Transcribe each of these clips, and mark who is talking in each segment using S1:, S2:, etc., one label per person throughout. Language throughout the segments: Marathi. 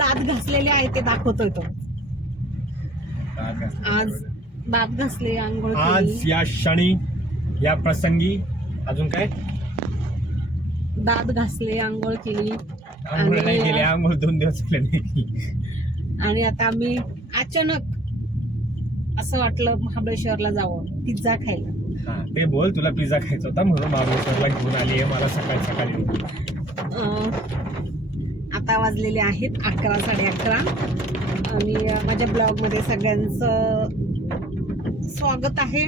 S1: दात घासलेले आहे ते दाखवतोय तो. आज दात घासले आंघोळ
S2: आज या क्षणी या प्रसंगी अजून काय?
S1: दात घासले आंघोळ केली.
S2: आंघोळ
S1: आणि-
S2: नाही केली आंघोळ दोन दिवस झाले नाही केली.
S1: आणि आता आम्ही अचानक असं वाटलं महाबळेश्वरला जावं पिझ्झा खायला.
S2: ते बोल तुला पिझ्झा खायचा होता म्हणून महाबळेश्वरला घेऊन आली आहे मला सकाळी सकाळी.
S1: आता वाजलेले आहेत अकरा साडे अकरा. आणि माझ्या ब्लॉगमध्ये सगळ्यांचं स्वागत आहे.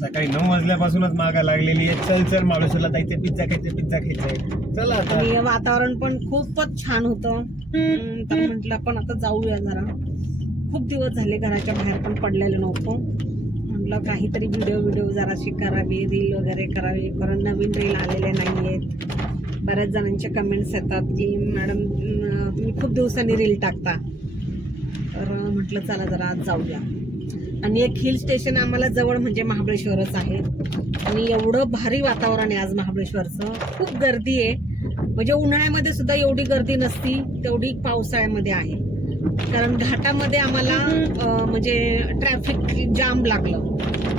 S2: सकाळी नऊ वाजल्यापासूनच मागा लागलेली आहे. चल चल महाबळेश्वरला जायचं पिझ्झा खायचं पिझ्झा खायचंय चला
S1: आणि वातावरण पण खूपच छान होतं. तर म्हटलं आपण आता जाऊया जरा. खूप दिवस झाले घराच्या बाहेर पण पडलेलं नव्हतं. म्हटलं काहीतरी व्हिडिओ व्हिडिओ जराशी करावी रील वगैरे करावी. कारण नवीन रील आलेले नाही आहेत बऱ्याच जणांचे कमेंट्स येतात की मॅडम तुम्ही खूप दिवसांनी रील टाकता. तर म्हटलं चला जरा आज जाऊया. आणि एक हिल स्टेशन आम्हाला जवळ म्हणजे महाबळेश्वरच आहे. आणि एवढं भारी वातावरण आहे आज महाबळेश्वरचं. खूप गर्दी आहे. म्हणजे उन्हाळ्यामध्ये सुद्धा एवढी गर्दी नसती तेवढी पावसाळ्यामध्ये आहे. कारण घाटामध्ये आम्हाला म्हणजे ट्रॅफिक जाम लागलं.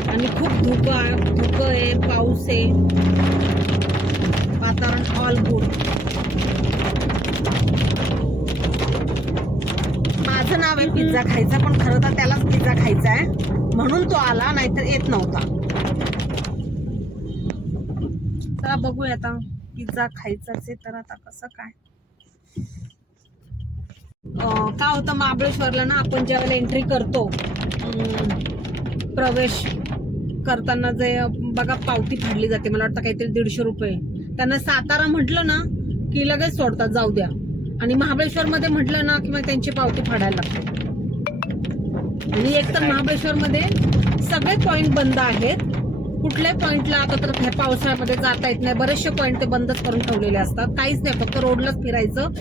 S1: आणि खूप धुकं धुकं आहे पाऊस आहे. वातावरण ऑल गुड त्याचं नाव आहे पिझ्झा खायचा पण खरं तर त्यालाच पिझ्झा खायचा आहे. म्हणून तो आला नाहीतर येत नव्हता. चला बघूया आता पिझ्झा खायचाच आहे तर आता कसं काय. काय होतं महाबळेश्वरला ना आपण ज्यावेळेला एंट्री करतो प्रवेश करताना जे बघा पावती फाडली जाते. मला वाटतं काहीतरी दीडशे रुपये. त्यांना सातारा म्हटलं ना की लगेच सोडतात जाऊ द्या. आणि महाबळेश्वर मध्ये म्हटलं ना की मग त्यांची पावती फाडायला लागते. आणि एक तर महाबळेश्वर मध्ये सगळे पॉइंट बंद आहेत. कुठल्याही पॉइंटला आता तर पावसाळ्यामध्ये जाता येत नाही. बरेचसे पॉइंट ते बंदच करून ठेवलेले असतात. काहीच नाही. फक्त रोडलाच फिरायचं.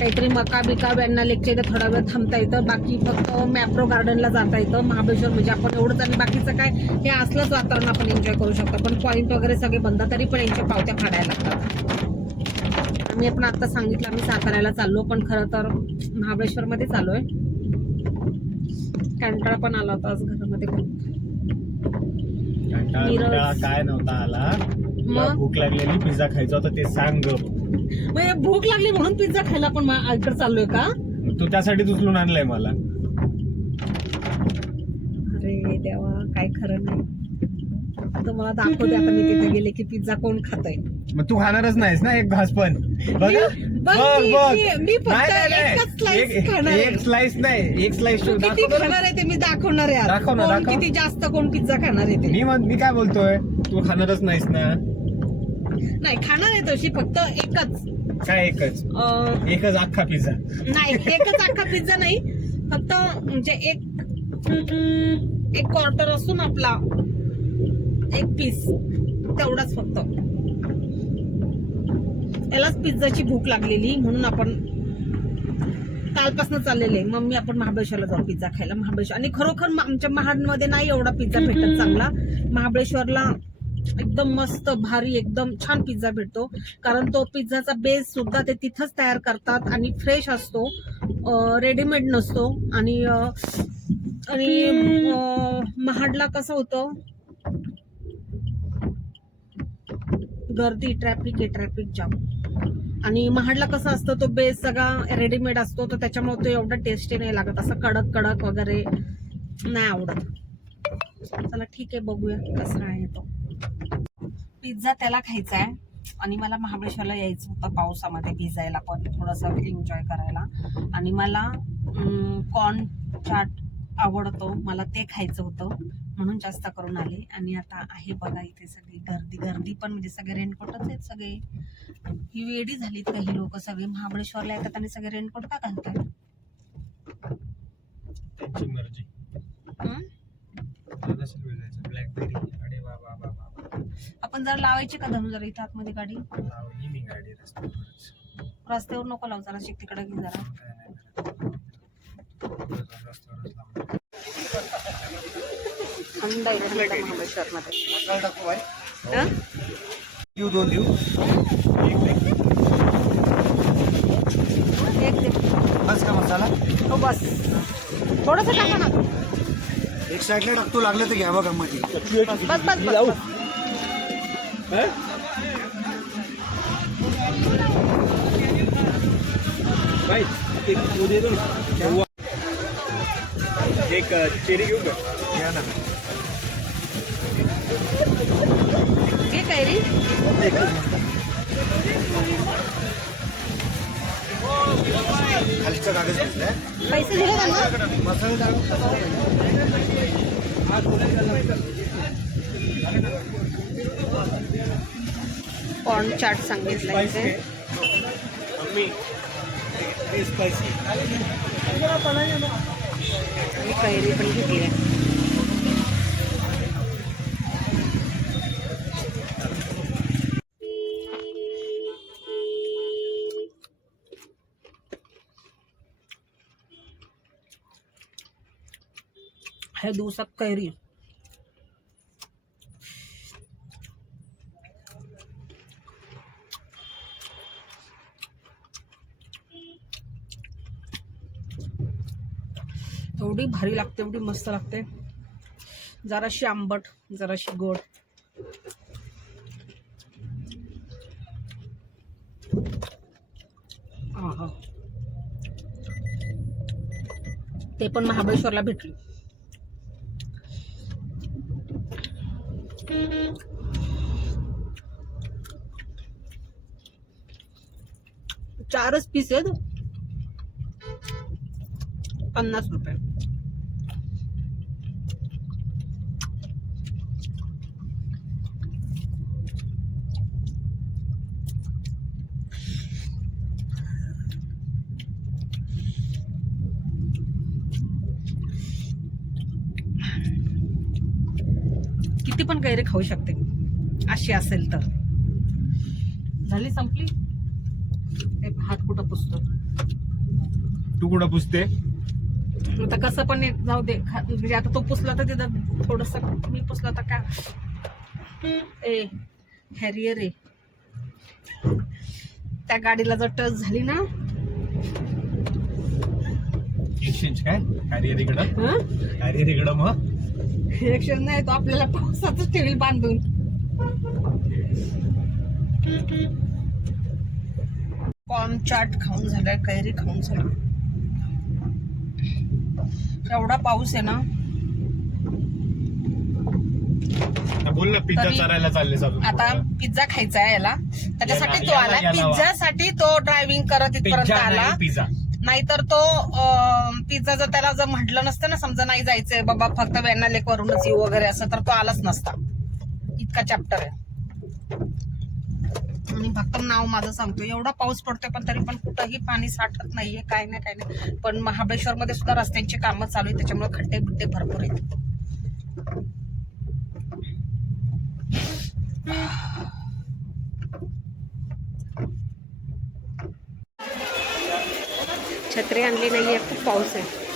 S1: काहीतरी मका बिका यांना लेकच्या इथं थोडा वेळ थांबता येतं. बाकी फक्त मॅप्रो गार्डनला जाता येतं. महाबळेश्वर म्हणजे आपण एवढंच आणि बाकीचं काय हे असलंच वातावरण आपण एन्जॉय करू शकतो. पण पॉइंट वगैरे सगळे बंद तरी पण यांच्या पावत्या फाडायला लागतात. मी पण आता सांगितलं आम्ही साताऱ्याला चाललो पण खरं तर महाबळेश्वर मध्ये चाललोय. कंटाळा पण आला होता आज घरामध्ये खूप.
S2: काय नव्हता आला? भूक लागलेली पिझ्झा खायचा होता ते सांग
S1: भूक लागली म्हणून पिझ्झा खायला पण मा- इकडे चाललोय का?
S2: तू त्यासाठी उचलून आणलंय मला.
S1: अरे देवा काय खरं नाही. तुम्हाला दाखवते आता मी तिथे गेले की पिझ्झा कोण खातय.
S2: मग तू खाणारच नाहीस ना एक घास पण. बघ
S1: मी- बघ,
S2: बघ
S1: मी-
S2: बघ.
S1: मी- मी फक्त
S2: नाही, नाही, नाही.
S1: एकच slice
S2: एक-
S1: खाणार आहे.
S2: एक स्लाइस नाही. एक स्लाइस
S1: तू किती खाणार आहे ते मी दाखवणार आहे आज.
S2: दाखव ना,
S1: कोण
S2: दाखव.
S1: किती जास्त कोण पिझ्झा खाणार आहे ते.
S2: मी म्हण- मी काय बोलतोय? तू खाणारच नाहीस ना.
S1: नाही खाणार आहे तशी फक्त एकच.
S2: काय एकच?
S1: अं,
S2: एकच अख्खा पिझ्झा
S1: नाही एकच अख्खा पिझ्झा नाही. फक्त म्हणजे एक एक क्वार्टर असून आपला एक पीस तेवढाच फक्त. यालाच पिझ्झाची भूक लागलेली म्हणून आपण कालपासून चाललेले. मम्मी आपण महाबळेश्वरला जाऊ पिझ्झा खायला. महाबळेश्वर आणि खरोखर आमच्या महाडमध्ये नाही एवढा पिझ्झा भेटत चांगला. महाबळेश्वरला एकदम मस्त भारी एकदम छान पिझ्झा भेटतो. कारण तो पिझ्झाचा बेस सुद्धा ते तिथंच तयार करतात आणि फ्रेश असतो. रेडीमेड नसतो. आणि आणि महाडला कसं होतं? गर्दी ट्रॅफिक आहे ट्रॅफिक जाम आणि महाडला कसं असतं तो बेस सगळा रेडीमेड असतो तर त्याच्यामुळे तो एवढा टेस्टी नाही लागत. असं कडक कडक वगैरे नाही आवडत. चला ठीक आहे बघूया कसा आहे तो. पिझ्झा त्याला खायचा आहे आणि मला महाबळेश्वरला यायचं होतं पावसामध्ये भिजायला पण थोडंसं एन्जॉय करायला. आणि मला कॉर्न चाट आवडतो. मला ते खायचं होतं. म्हणून जास्त करून आले. आणि आता आहे बघा इथे सगळी गर्दी. गर्दी पण म्हणजे सगळे रेनकोटच आहेत सगळे. ही वेडी झालीत काही लोक सगळे. महाबळेश्वरला येतात आणि सगळे रेनकोट का घालतात?
S2: त्यांची मर्जी.
S1: हं? आपण जरा लावायची का धनु जरा इथं आतमध्ये गाडी?
S2: लावली मी गाडी रस्त्यावरच.
S1: रस्त्यावर नको लावू जरा शिक तिकडे घे जरा. थंड आहे थंड हं?
S2: देऊ दोन देऊ
S1: एक दे
S3: बस का मसाला?
S1: हो बस. थोडंसं टाका ना.
S3: एक साईडला टाकतो लागलं तर घ्या बघा मध्ये
S1: बस बस बस
S2: एक दोन. एक चेरी घेऊ का?
S3: घ्या ना.
S1: घे कैरी
S3: खालचा कागद घेतलाय.
S1: पैसे दिले त्यांना?
S3: मसाला
S1: कॉर्न चाट सांगितलं इथे
S2: स्पायसी
S1: आणि कैरी पण घेतली आहे. ह्या दिवसात कैरी एवढी भारी लागते एवढी मस्त लागते. जराशी आंबट जराशी गोड. ते पण महाबळेश्वरला भेटली. चारच पीस आहेत. पन्नास रुपये. किती पण कैरी खाऊ शकते. अशी असेल तर. झाली संपली? पुसतो.
S2: तू कुठं पुसते?
S1: आता कसं पण जाऊ दे खा- म्हणजे आता तो पुसला तर तिथं थोडस मी पुसला तर काय? ए हॅरियर रे त्या गाडीला जर टच झाली ना?
S2: एक्सचेंज काय? हॅरियर इकडं?
S1: हं?
S2: हॅरियर इकडं मग.
S1: रिएक्शन नाही तो आपल्याला पावसातच ठेवील बांधून. कॉर्न चाट खाऊन झालाय कैरी खाऊन झाला एवढा पाऊस आहे ना.
S2: आता बोल ना पिझ्झा चारायला चालले
S1: आता पिझ्झा खायचा आहे याला. त्याच्यासाठी तो आला. पिझ्झासाठी तो ड्रायव्हिंग करत इथपर्यंत आला.
S2: पिझ्झा.
S1: नाहीतर तो पिझ्झा जर त्याला जर म्हटलं नसतं ना समजा नाही जायचंय बाबा फक्त वेण्णा लेक वरूनच येऊ वगैरे असं तर तो आलाच नसता. इतका चॅप्टर आहे. एकदम नाव माझं सांगतो. एवढा पाऊस पडतोय पण तरी पण कुठंही पाणी साठत नाहीये काय नाही काय नाही. पण महाबळेश्वर मध्ये सुद्धा रस्त्यांची कामं चालू आहेत त्याच्यामुळे खड्डे बिड्डे भरपूर आहेत. छत्री आणली नाहीये खूप पाऊस आहे.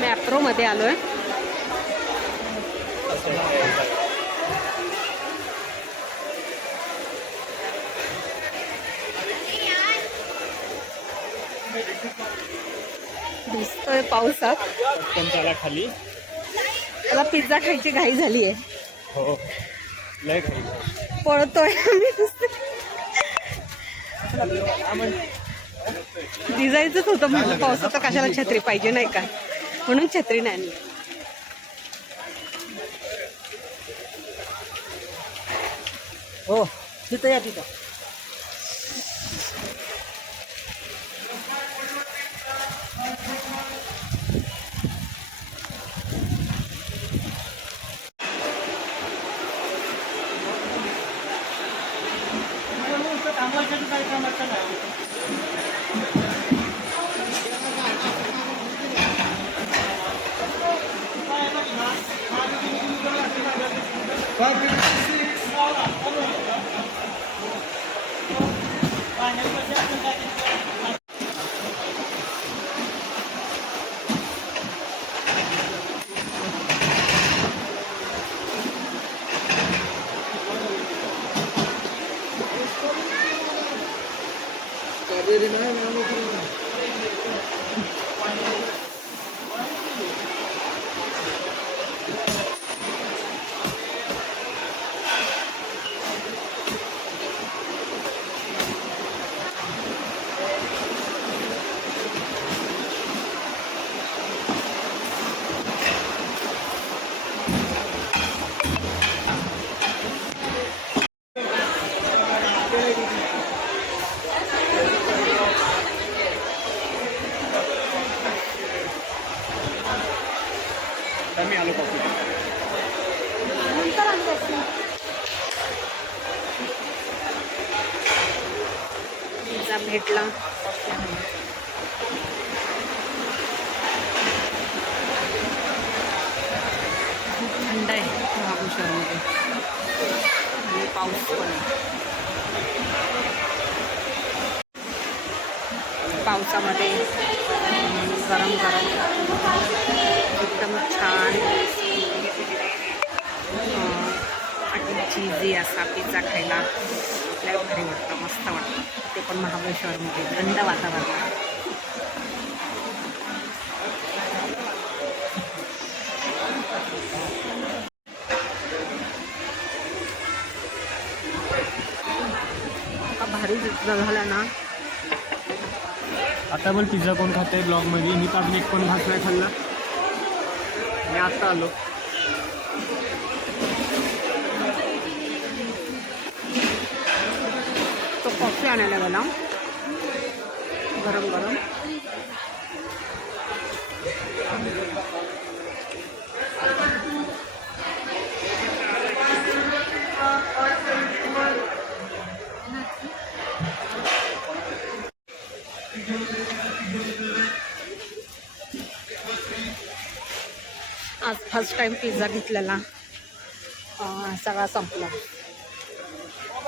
S1: मॅप्रो मध्ये आलोय. दिसतोय पावसात.
S2: त्याला खाली.
S1: मला पिझ्झा खायची घाई झाली आहे
S2: हो
S1: पळतोय. भिजायचंच होतं म्हणून पावसाचं कशाला छत्री पाहिजे नाही का? म्हणून छत्री नाही आणली.
S3: हो तिथं या तिथं.
S1: थंड आहे महाबळेश्वरमध्ये आणि पाऊस पण आहे. पावसामध्ये गरम गरम. एकदम छान. चीजी असा पिझ्झा खायला. लय भारी वाटतं मस्त वाटतं. ते पण महाबळेश्वरमध्ये थंड वातावरण भारी झाला ना.
S2: आता पण पिझ्झा कोण खाते ब्लॉगमध्ये? मी तर एक पण भात नाही खाल्ला. मी आता आलो.
S1: तो कॉफी आणायला गेला गरम गरम. आज फर्स्ट टाइम पिझ्झा घेतलेला. सगळा संपला.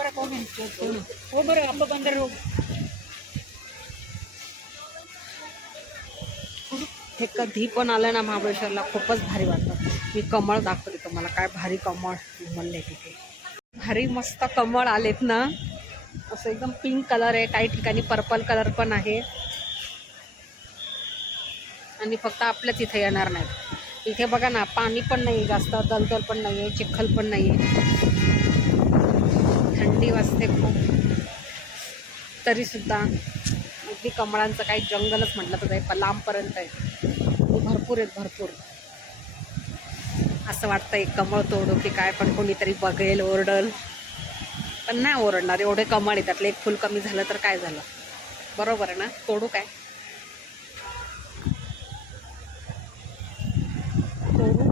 S1: हो बरं आपण बंदर हो हे कधी पण आलं ना महाबळेश्वरला खूपच भारी वाटतं. मी कमळ दाखवते तुम्हाला काय भारी कमळ म्हणले तिथे. भारी मस्त कमळ आलेत ना. असं एकदम पिंक कलर आहे काही ठिकाणी पर्पल कलर पण आहे. आणि फक्त आपल्याच इथे येणार नाहीत. इथे बघा ना पाणी पण नाही जास्त दलदल पण नाही आहे चिखल पण नाही आहे थंडी वाजते खूप. तरीसुद्धा अगदी कमळांचं काही जंगलच म्हटलं तर आहे लांबपर्यंत आहे. भरपूर आहेत भरपूर. असं वाटतं कमळ तोडू की काय पण कोणीतरी बघेल ओरडल. पण नाही ओरडणार एवढे कमळ आहे त्यातलं एक फुल कमी झालं तर काय झालं? बरोबर आहे ना? तोडू काय तोडू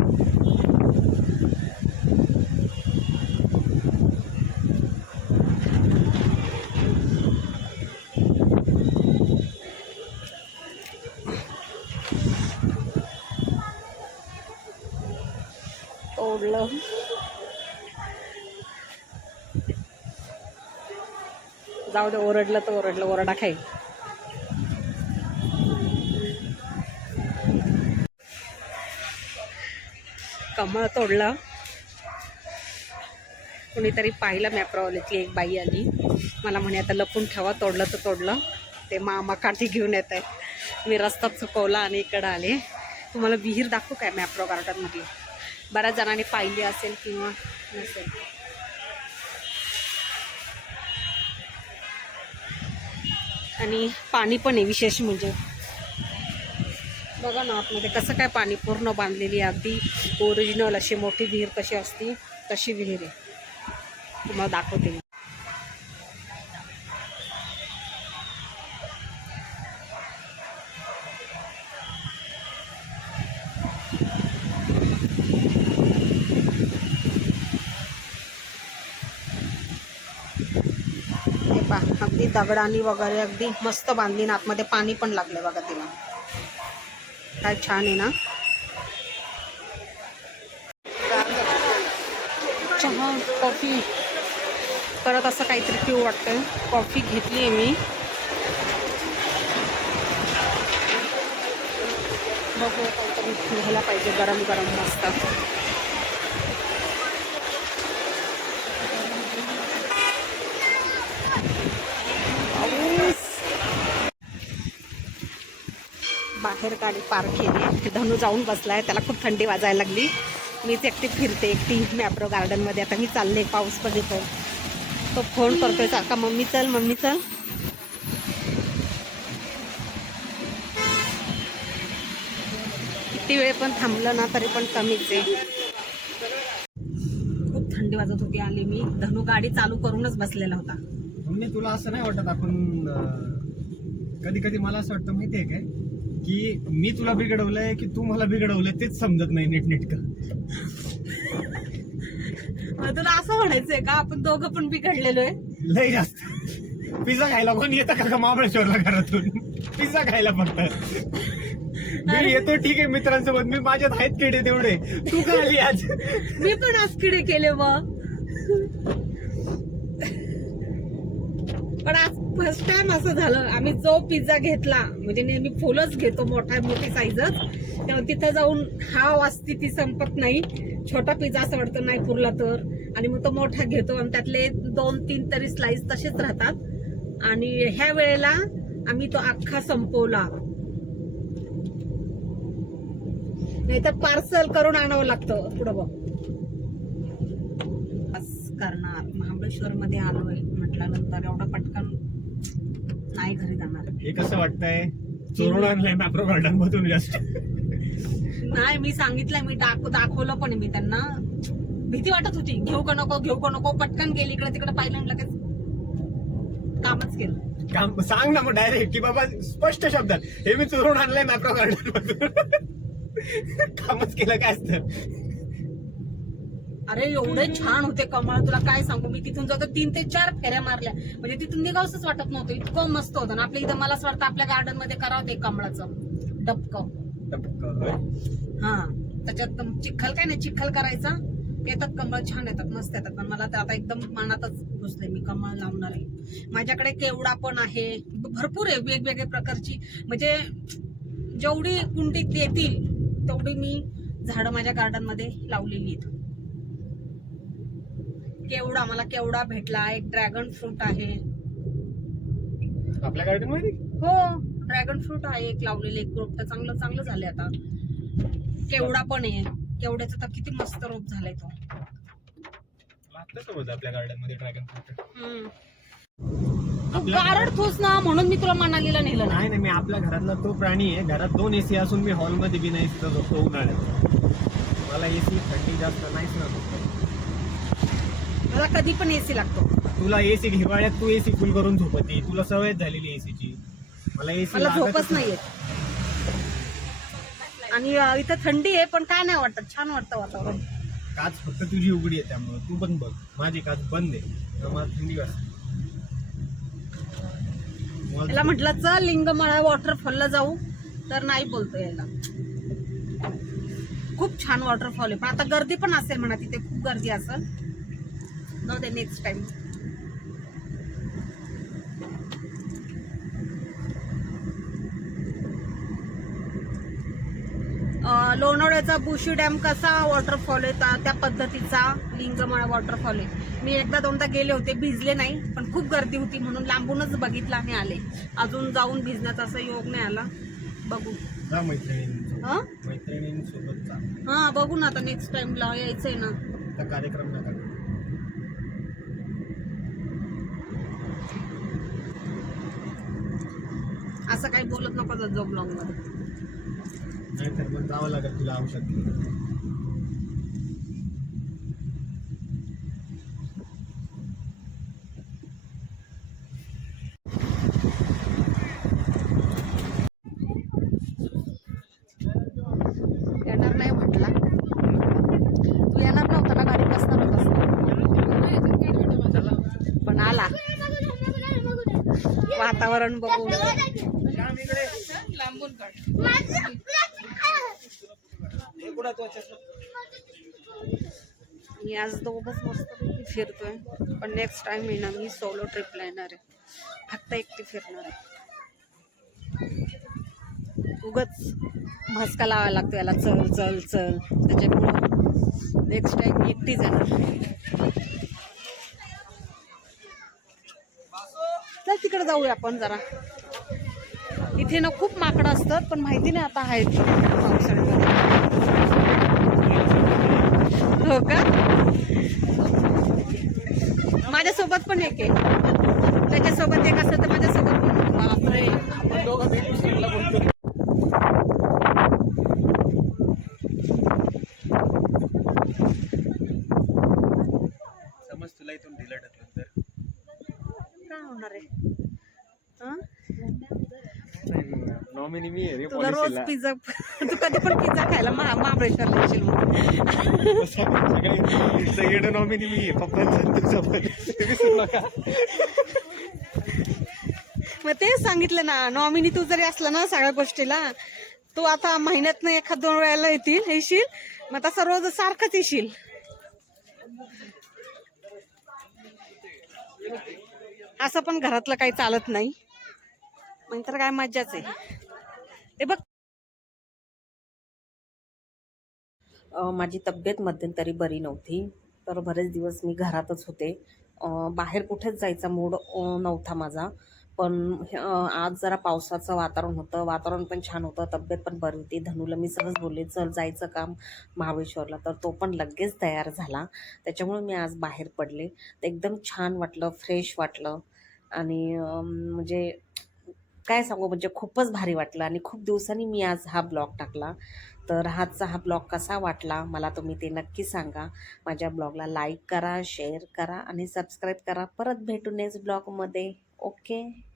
S1: झालं. जाऊ दे ओरडलं तर ओरडलं ओरडा खाईल कमळ तोडलं. कुणीतरी पाहिलं मॅप्रॉवलीतली एक बाई आली. मला म्हणे आता लपून ठेवा तोडलं तर तोडलं. ते मामा काठी घेऊन येत आहे मी रस्ता चुकवला आणि इकडं आले. तुम्हाला विहीर दाखवू काय मॅप्रो गार्डनमधली बऱ्याच जणांनी पाहिली असेल किंवा नसेल. आणि पाणी पण आहे विशेष म्हणजे. बघा ना आतमध्ये कसं काय पाणी पूर्ण बांधलेली आहे. अगदी ओरिजिनल अशी मोठी विहीर कशी असती तशी विहीर आहे. तुम्हाला दाखवते मी हे पा अगदी दगडांनी वगैरे अगदी मस्त बांधली ना आतमध्ये पाणी पण लागलं बघा तिला. काय छान आहे ना? चहा कॉफी. परत असं काहीतरी पिऊ वाटतंय. कॉफी घेतली आहे मी. बघू काहीतरी घ्यायला पाहिजे गरम गरम मस्त पाऊस बाहेर गाडी पार्क केली. धनू जाऊन बसलाय. त्याला खूप थंडी वाजायला लागली. मीच एकटी फिरते एकटी मॅप्रो गार्डनमध्ये आता मी चालले पाऊस बघितलं. तो फोन करतोय सारखा मम्मी चल मम्मी चल. किती वेळ पण थांबलं ना तरी पण कमीच आहे. खूप थंडी वाजत होती आली मी. धनू गाडी चालू करूनच बसलेला होता.
S2: मम्मी तुला असं नाही वाटत आपण कधी कधी मला असं वाटतं माहितीये काय? की मी तुला बिघडवलंय की तू मला बिघडवलंय तेच समजत नाही नीटनेटकं.
S1: तुला असं म्हणायचंय का आपण दोघं पण बिघडलेलो आहे.
S2: लय जास्त. पिझ्झा खायला कोण येतं का महाबळेश्वरला घरातून? पिझ्झा खायला फक्त. मी येतो ठीक आहे मित्रांसोबत. मी माझ्यात आहेत किडे तेवढे. तू का आली आज?
S1: मी पण आज किडे केले मग पण आज फर्स्ट टाइम असं झालं. आम्ही जो पिझ्झा घेतला म्हणजे नेहमी फुलच घेतो मोठा मोठी साईजच तेव्हा तिथं जाऊन हा वाजती ती संपत नाही. छोटा पिझ्झा असं वाटतं नाही पुरला तर. आणि मग तो मोठा घेतो आणि त्यातले दोन तीन तरी स्लाइस तसेच राहतात. आणि ह्या वेळेला आम्ही तो अख्खा संपवला. नाहीतर पार्सल करून आणावं लागतं. पुढं बघ. करणार. महाबळेश्वर मध्ये आलोय म्हटल्यानंतर एवढा पटकन नाही घरी जाणार.
S2: हे कसं वाटतंय? चोरून आणलंय मॅप्रो गार्डन मधून जास्त.
S1: नाही मी सांगितलंय मी दाख दाखवलं पण मी त्यांना. भीती वाटत होती. घेऊ का नको घेऊ का नको पटकन गेली इकडे तिकडे पाहिलं आणि लगेच कामच केलं.
S2: काम सांग ना मग डायरेक्ट की बाबा स्पष्ट शब्दात हे मी चोरून आणलंय मॅप्रो गार्डन मधून कामच केलं काय असतं?
S1: अरे एवढे छान होते कमळ तुला काय सांगू? मी तिथून जातो तीन ते चार फेऱ्या मारल्या. म्हणजे तिथून निघावसंच वाटत नव्हतं. इतकं मस्त होतं ना. आपल्या इथं मला असं वाटतं आपल्या गार्डनमध्ये करावं ते कमळाचं. डबकं. हा. त्याच्यात चिखल काय नाही चिखल करायचा. येतात कमळ छान येतात मस्त येतात. पण मला आता एकदम मनातच घुसले. मी कमळ लावणार आहे. माझ्याकडे केवडा पण आहे. भरपूर आहे वेगवेगळ्या प्रकारची. म्हणजे जेवढी कुंडीत येतील तेवढी मी झाडं माझ्या गार्डनमध्ये लावलेली आहेत. केवडा मला केवडा भेटला एक ड्रॅगन फ्रूट आहे.
S2: आपल्या गार्डनमध्ये?
S1: हो ड्रॅगन फ्रूट आहे एक लावलेले एक रोप. तर चांगलं चांगलं झालंय आता. केवडा पण आहे. केवड्याचं तर किती मस्त रोप झालाय तो.
S2: आपल्या गार्डनमध्ये ड्रॅगन फ्रूट
S1: हम्म. तू गारड थोस ना म्हणून मी तुला मनालीला नेलं नाही.
S2: नाही नाही मी आपल्या घरातला तो प्राणी आहे. घरात दोन एसी असून मी हॉलमध्ये बी नाही झोपतो उन्हाळ्यात. मला एसी थंडी जास्त नाहीच ना
S1: मला कधी पण एसी लागतो.
S2: तुला एसी हिवाळ्यात तू एसी फुल करून झोपती. तुला सवय झालेली एसीची मला एसी
S1: मला झोपच नाहीये. आणि अं, इथं थंडी आहे पण काय नाही वाटत. छान वाटतं वातावरण.
S2: काच फक्त तुझी उघडी आहे त्यामुळे. तू पण बघ. माझी काच बंद आहे. मला थंडी वाजते. मला-
S1: याला म्हटलं चल लिंगमाळा वॉटरफॉलला जाऊ. तर नाही बोलतो याला. खूप छान वॉटरफॉल आहे. पण आता गर्दी पण असेल म्हणा तिथे. खूप गर्दी असेल. न दे नेक्स्ट टाइम लोणावळ्याचा बुशी डॅम कसा वॉटरफॉल आहे? त्या- पद्धतीचा लिंगमाळा वॉटरफॉल आहे. मी एकदा दोनदा गेले होते भिजले नाही पण खूप गर्दी होती म्हणून लांबूनच बघितलं आणि आले. अजून जाऊन भिजण्याचा असा योग नाही आला. बघू. हा? हा बघू ना आता नेक्स्ट टाइमला यायचंय ना.
S2: कार्यक्रम नका करू.
S1: असं जात जो ब्लॉगमध्ये
S2: नाहीतर मग जावं लागेल तुला औषध.
S1: येणार नाही म्हटला तू येणार नव्हता ना गाडी बसणार होतास. पण आला वातावरण बघू मी आज दोघंच मस्त फिरतोय. पण नेक्स्ट टाइम मी ना मी सोलो ट्रिपला येणार आहे. फक्त एकटी फिरणार आहे. उगच भसका लावायला लागतो याला चल चल चल. त्याच्यामुळं नेक्स्ट टाइम एकटी जाणार चल तिकडे जाऊया आपण जरा.
S4: इथे ना खूप माकडं असतात पण माहिती नाही आता आहेत. पावसाळ्यामध्ये हो का? माझ्यासोबत पण एक आहे. त्याच्यासोबत एक असतं तर माझ्यासोबत पण. बापरे. काय होणार आहे?
S2: नॉमिनी मी रे
S4: तुला रोज. पिझ्झा तू कधी पण पिझ्झा खायला महा महाबळेश्वरला येशील मग.
S2: सगळे सगळे नॉमिनी मी आहे पप्पांचं तुझं पण. विसरू नका
S4: मग तेच सांगितलं ना नॉमिनी तू जरी असला ना सगळ्या गोष्टीला तू आता महिन्यात एखाद दोन वेळेला येतील येशील मग तसा रोज सारखंच येशील असं पण घरातलं काही चालत नाही मग तर काय मज्जाच आहे ते बघ.
S1: माझी तब्येत मध्यंतरी बरी नव्हती. तर बरेच दिवस मी घरातच होते. बाहेर कुठेच जायचा मूड नव्हता माझा. पण आज जरा पावसाचं वातावरण होतं. वातावरण पण छान होतं. तब्येत पण बरी होती. धनूला मी सहज बोलले चल जायचं काम महाबळेश्वरला. तर तो पण लगेच तयार झाला. त्याच्यामुळे मी आज बाहेर पडले. तर एकदम छान वाटलं फ्रेश वाटलं. आणि म्हणजे काय सांगू? म्हणजे खूपच भारी वाटलं आणि खूप दिवसांनी मी आज हा ब्लॉग टाकला. तर आजचा हा ब्लॉग कसा वाटला मला तुम्ही ते नक्की सांगा. माझ्या ब्लॉगला लाईक करा शेअर करा आणि सबस्क्राईब करा. परत भेटू नेक्स्ट ब्लॉगमध्ये. ओके?